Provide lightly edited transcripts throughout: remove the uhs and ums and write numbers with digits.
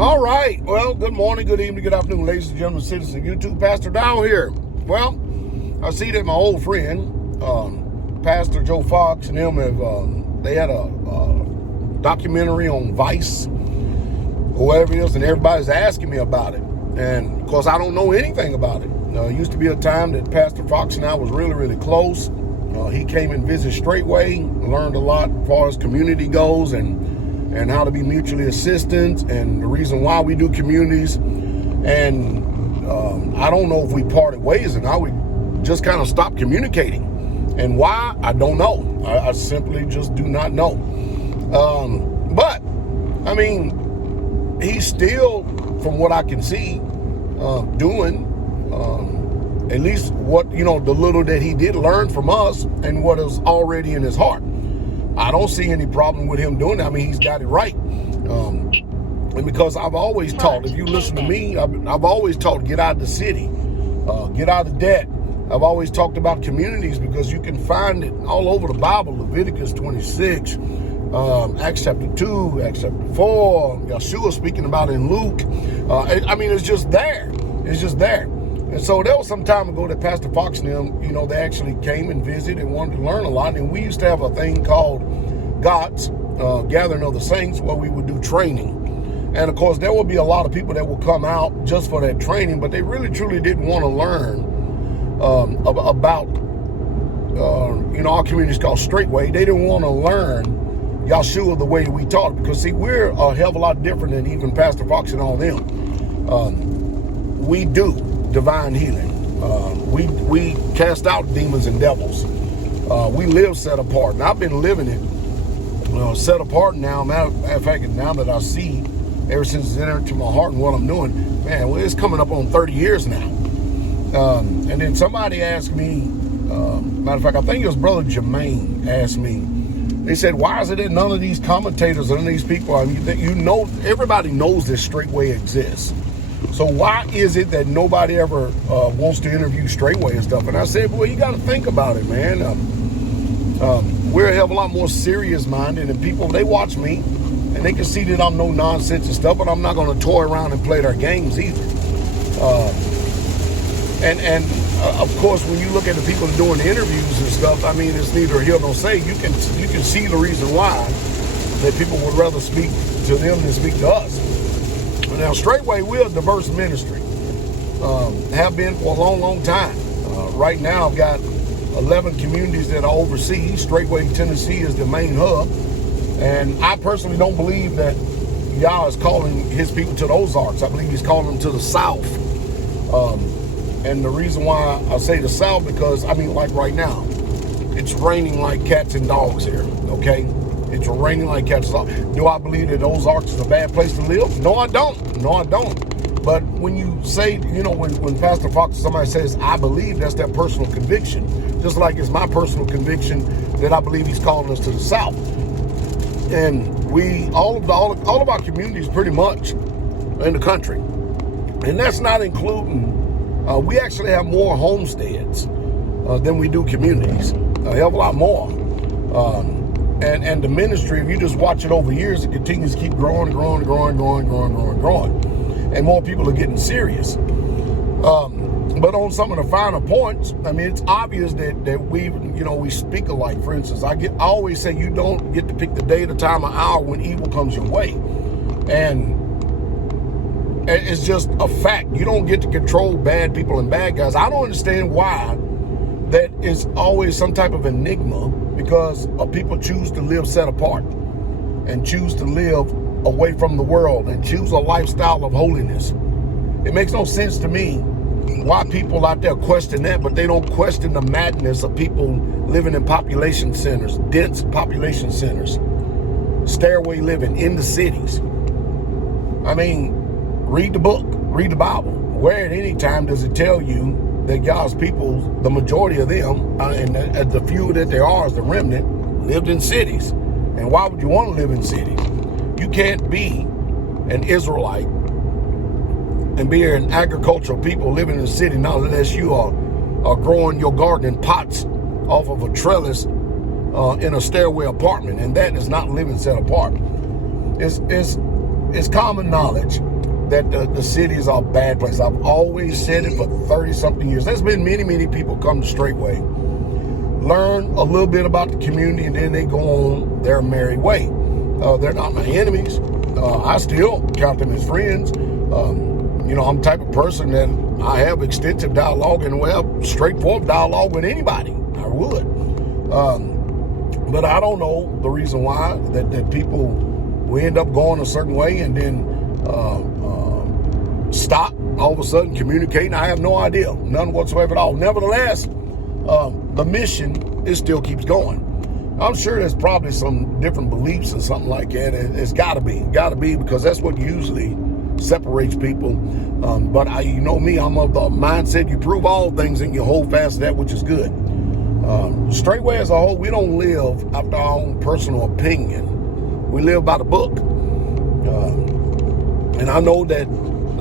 All right. Well, good morning, good evening, good afternoon, ladies and gentlemen, citizens of YouTube. Pastor Dowell here. Well, I see that my old friend, Pastor Joe Fox, and him have they had a documentary on Vice, whoever it is, and everybody's asking me about it. And of course, I don't know anything about it. It used to be a time that Pastor Fox and I was really, really close. He came and visited Straitway, learned a lot as far as community goes, and how to be mutually assistant, and the reason why we do communities. And I don't know if we parted ways and how we just kind of stopped communicating. And why, I don't know. I simply just do not know. But, I mean, he's still, from what I can see, doing at least what, the little that he did learn from us and what is already in his heart. I don't see any problem with him doing that. I mean, he's got it right. And because I've always taught, if you listen to me, I've always taught, get out of the city, get out of debt. I've always talked about communities because you can find it all over the Bible. Leviticus 26, Acts chapter 2, Acts chapter 4, Yeshua speaking about it in Luke. I mean, it's just there. It's just there. And so there was some time ago that Pastor Fox and them, they actually came and visited and wanted to learn a lot. And we used to have a thing called GOTS, Gathering of the Saints, where we would do training. And of course, there will be a lot of people that will come out just for that training, but they really, truly didn't want to learn about, our community is called Straitway. They didn't want to learn Yeshua the way we taught it, because see, we're a hell of a lot different than even Pastor Fox and all them. We do divine healing. We cast out demons and devils. We live set apart, and I've been living it set apart now. Matter of fact, now that I see, ever since it's entered to my heart and what I'm doing, man, well, it's coming up on 30 years now. And then somebody asked me, matter of fact, I think it was Brother Jermaine asked me, they said, why is it that none of these commentators, none of these people, everybody knows this Straitway exists. So why is it that nobody ever wants to interview Straitway and stuff? And I said, well, you got to think about it, man. We're a hell of a lot more serious-minded, and people, they watch me, and they can see that I'm no nonsense and stuff, but I'm not going to toy around and play their games either. And of course, when you look at the people doing the interviews and stuff, I mean, it's neither here nor say. You can see the reason why that people would rather speak to them than speak to us. Now, Straitway, we're a diverse ministry. Have been for a long, long time. Right now, I've got 11 communities that are overseas. Straitway, Tennessee is the main hub. And I personally don't believe that Yah is calling his people to the Ozarks. I believe he's calling them to the South. And the reason why I say the South, because, I mean, like right now, it's raining like cats and dogs here, okay? It's raining like cats and dogs. Do I believe that Ozarks is a bad place to live? No, I don't. No, I don't. But when you say, when Pastor Fox or somebody says, I believe, that's their personal conviction. Just like it's my personal conviction that I believe he's calling us to the South. And all of our communities pretty much in the country. And that's not including, we actually have more homesteads than we do communities. A hell of a lot more. And the ministry, if you just watch it over years, it continues to keep growing. And more people are getting serious. But on some of the finer points, I mean, it's obvious that we speak alike. For instance, I always say you don't get to pick the day, the time, or hour when evil comes your way. And it's just a fact. You don't get to control bad people and bad guys. I don't understand why that is always some type of enigma, because people choose to live set apart and choose to live away from the world and choose a lifestyle of holiness. It makes no sense to me why people out there question that, but they don't question the madness of people living in population centers, dense population centers, stairway living in the cities. I mean, read the book, read the Bible. Where at any time does it tell you that God's people, the majority of them, and the few that there are, is the remnant, lived in cities? And why would you want to live in cities? You can't be an Israelite and be an agricultural people living in a city, not unless you are growing your garden in pots off of a trellis in a stairway apartment, and that is not living set apart. It's common knowledge that the city is a bad place. I've always said it for 30-something years. There's been many people come to Straitway, learn a little bit about the community, and then they go on their merry way. They're not my enemies. I still count them as friends. I'm the type of person that I have extensive dialogue and will have straightforward dialogue with anybody. I would. But I don't know the reason why that people will end up going a certain way and then stop all of a sudden communicating. I have no idea. None whatsoever at all. Nevertheless, the mission, it still keeps going. I'm sure there's probably some different beliefs or something like that. It's got to be because that's what usually separates people. But you know me, I'm of the mindset you prove all things and you hold fast to that which is good. Straitway as a whole, we don't live after our own personal opinion. We live by the book. And I know that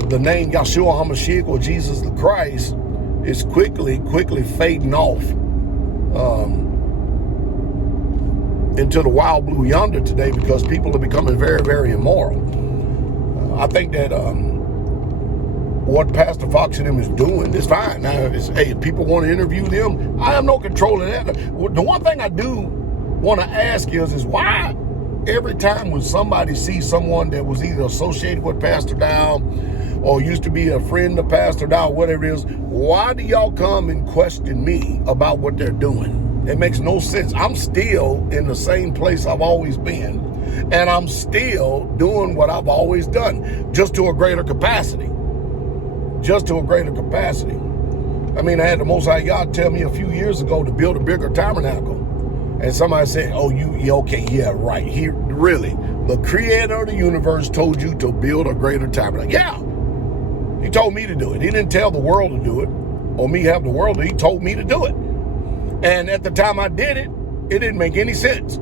the name Yahshua HaMashiach or Jesus the Christ is quickly fading off into the wild blue yonder today because people are becoming very immoral. I think that what Pastor Fox and him is doing is fine. Now, if people want to interview them, I have no control of that. The one thing I do want to ask is why every time when somebody sees someone that was either associated with Pastor Dowell or used to be a friend of Pastor Dowell, whatever it is, why do y'all come and question me about what they're doing? It makes no sense. I'm still in the same place I've always been, and I'm still doing what I've always done, just to a greater capacity. I mean, I had the Most High God tell me a few years ago to build a bigger tabernacle. And somebody said, oh, okay, yeah, right. Really, the creator of the universe told you to build a greater tabernacle. Yeah, he told me to do it. He didn't tell the world to do it or me have the world. He told me to do it. And at the time I did it, it didn't make any sense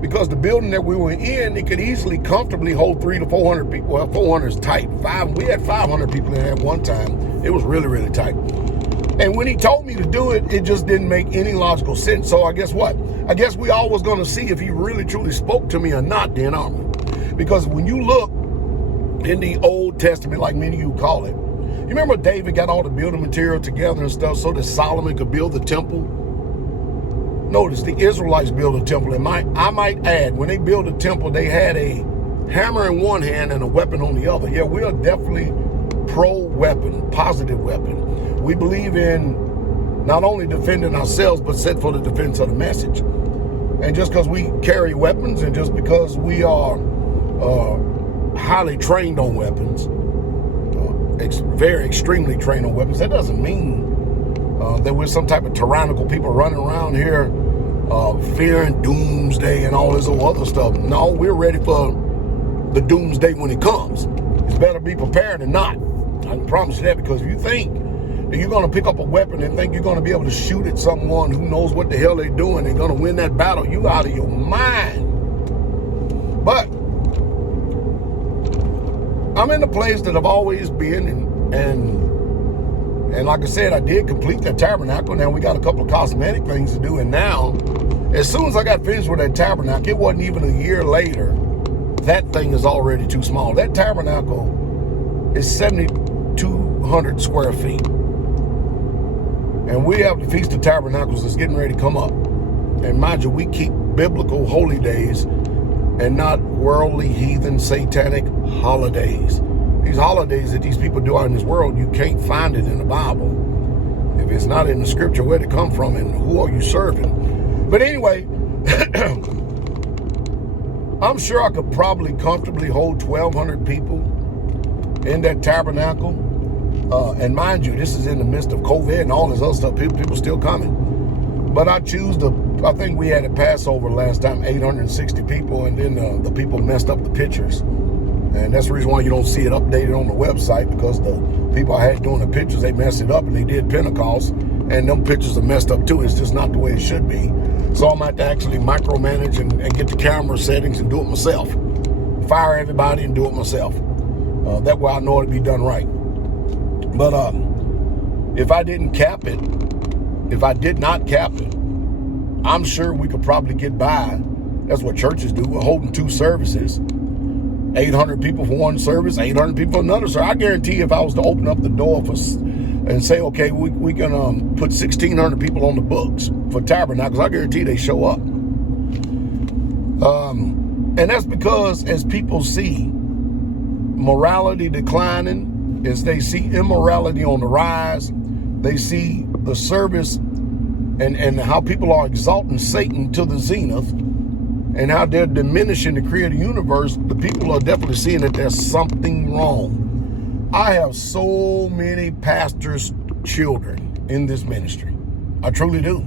because the building that we were in, it could easily comfortably hold 300 to 400 people. Well, 400 is tight. We had 500 people in there at one time. It was really tight. And when he told me to do it, it just didn't make any logical sense. So I guess what? I guess we always going to see if he really truly spoke to me or not then, aren't we? Because when you look in the Old Testament, like many of you call it, you remember David got all the building material together and stuff so that Solomon could build the temple? Notice the Israelites built a temple. And I might add, when they built a temple, they had a hammer in one hand and a weapon on the other. Yeah, we are definitely pro-weapon, positive weapon. We believe in not only defending ourselves, but set for the defense of the message. And just because we carry weapons and just because we are highly trained on weapons, very extremely trained on weapons, that doesn't mean that we're some type of tyrannical people running around here fearing doomsday and all this other stuff. No, we're ready for the doomsday when it comes. It's better be prepared than not. I can promise you that, because if you think that you're going to pick up a weapon and think you're going to be able to shoot at someone who knows what the hell they're doing and going to win that battle, you out of your mind. But I'm in the place that I've always been, and like I said, I did complete that tabernacle. Now we got a couple of cosmetic things to do, and now, as soon as I got finished with that tabernacle, it wasn't even a year later, that thing is already too small. That tabernacle is 7,200 square feet. And we have the Feast of Tabernacles that's getting ready to come up. And mind you, we keep biblical holy days and not worldly, heathen, satanic holidays. These holidays that these people do out in this world, you can't find it in the Bible. If it's not in the scripture, where'd it come from and who are you serving? But anyway, I'm sure I could probably comfortably hold 1,200 people in that tabernacle. And mind you, this is in the midst of COVID and all this other stuff. People still coming. But I think we had a Passover last time, 860 people, and then the people messed up the pictures. And that's the reason why you don't see it updated on the website, because the people I had doing the pictures, they messed it up, and they did Pentecost, and them pictures are messed up too. It's just not the way it should be. So I'm going to actually micromanage and get the camera settings and do it myself. Fire everybody and do it myself. That way I know it'll be done right. But if I did not cap it, I'm sure we could probably get by. That's what churches do. We're holding 2 services. 800 people for one service, 800 people for another service. I guarantee if I was to open up the door and say, okay, we can put 1,600 people on the books for Tabernacles, I guarantee they show up. And that's because as people see morality declining, as they see immorality on the rise, they see the service and how people are exalting Satan to the zenith, and how they're diminishing the creator universe, the people are definitely seeing that there's something wrong. I have so many pastors' children in this ministry. I truly do.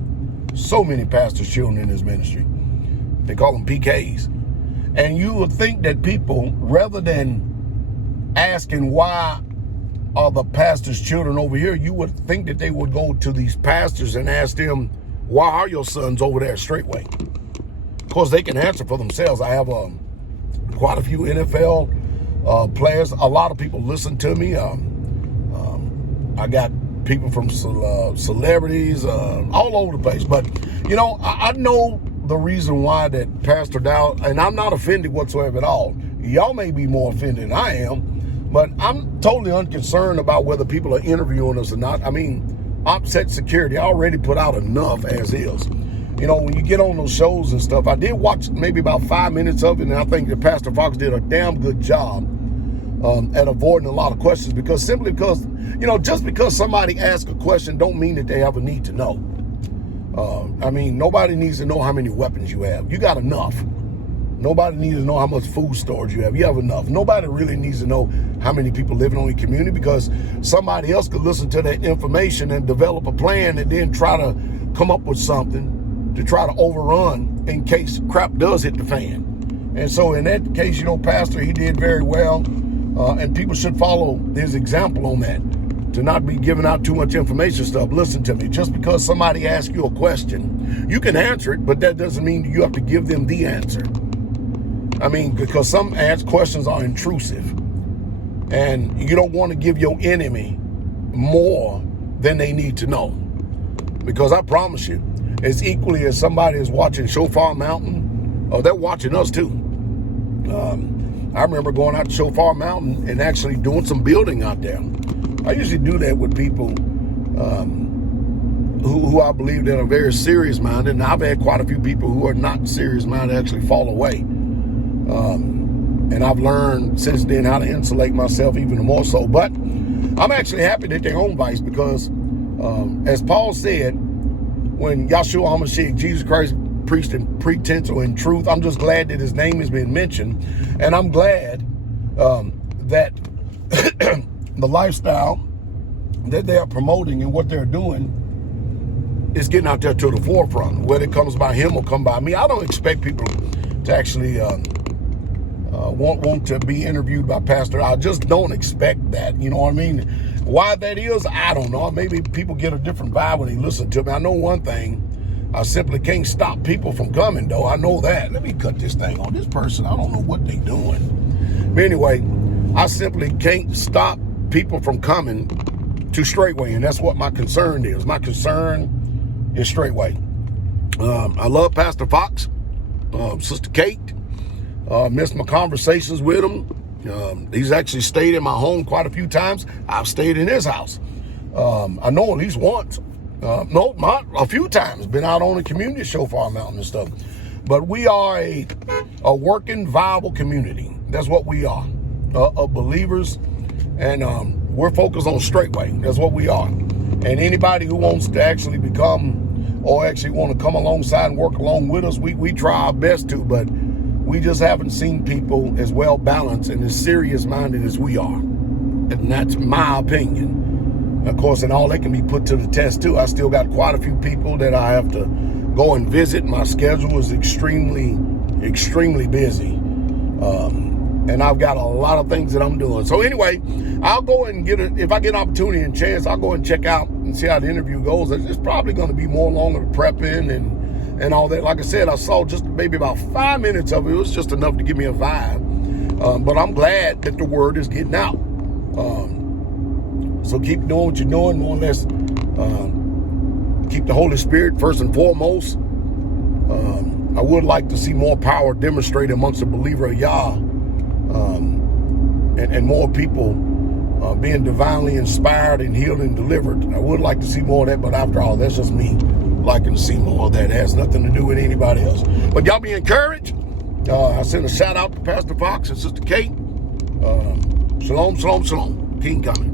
So many pastors' children in this ministry. They call them PKs. And you would think that people, rather than asking why are the pastors' children over here, you would think that they would go to these pastors and ask them, why are your sons over there at Straitway? Of course, they can answer for themselves. I have quite a few NFL players. A lot of people listen to me. I got people from celebrities all over the place. But, you know, I know the reason why that Pastor Dowell, and I'm not offended whatsoever at all. Y'all may be more offended than I am, but I'm totally unconcerned about whether people are interviewing us or not. I mean, OPSEC Security, I already put out enough as is. You know, when you get on those shows and stuff, I did watch maybe about 5 minutes of it, and I think that Pastor Fox did a damn good job at avoiding a lot of questions, simply because, you know, just because somebody asks a question don't mean that they have a need to know. I mean, nobody needs to know how many weapons you have. You got enough. Nobody needs to know how much food storage you have. You have enough. Nobody really needs to know how many people living on your community, because somebody else could listen to that information and develop a plan and then try to come up with something to try to overrun in case crap does hit the fan. And so in that case, you know, Pastor, he did very well, and people should follow his example on that, to not be giving out too much information stuff. Listen to me, just because somebody asks you a question, you can answer it, but that doesn't mean you have to give them the answer. I mean, because some questions are intrusive, and you don't want to give your enemy more than they need to know. Because I promise you, as equally as somebody is watching Shofar Mountain, they're watching us too. I remember going out to Shofar Mountain and actually doing some building out there. I usually do that with people who I believe that are very serious-minded, and I've had quite a few people who are not serious-minded actually fall away. And I've learned since then how to insulate myself even more so. But I'm actually happy that they're on Vice, because as Paul said, when Yahshua HaMashiach, Jesus Christ, preached in pretense or in truth, I'm just glad that his name has been mentioned. And I'm glad that the lifestyle that they are promoting and what they're doing is getting out there to the forefront. Whether it comes by him or come by me, I don't expect people to actually want to be interviewed by Pastor. I just don't expect that. You know what I mean? Why that is, I don't know. Maybe people get a different vibe when they listen to me. I know one thing. I simply can't stop people from coming, though. I know that. Let me cut this thing on. This person, I don't know what they doing. But anyway, I simply can't stop people from coming to Straitway, and that's what my concern is. My concern is Straitway. I love Pastor Fox, Sister Kate. Missed my conversations with him. He's actually stayed in my home quite a few times. I've stayed in his house. I know at least once. No, not a few times. Been out on the community Shofar Mountain and stuff. But we are a working, viable community. That's what we are, of believers. And we're focused on Straitway. That's what we are. And anybody who wants to actually become, or actually want to come alongside and work along with us, we try our best to. But we just haven't seen people as well balanced and as serious-minded as we are. And that's my opinion. Of course, and all that can be put to the test, too. I still got quite a few people that I have to go and visit. My schedule is extremely, extremely busy. And I've got a lot of things that I'm doing. So anyway, I'll go and if I get an opportunity and chance, I'll go and check out and see how the interview goes. It's probably going to be more longer prepping and all that. Like I said, I saw just maybe about 5 minutes of it. It was just enough to give me a vibe. But I'm glad that the word is getting out. So keep doing what you're doing, more or less. Keep the Holy Spirit first and foremost. I would like to see more power demonstrated amongst the believer of Yah and more people being divinely inspired and healed and delivered. I would like to see more of that, but after all, that's just me liking to see more of that. It has nothing to do with anybody else. But y'all be encouraged. I send a shout out to Pastor Fox and Sister Kate. Shalom, shalom, shalom. King coming.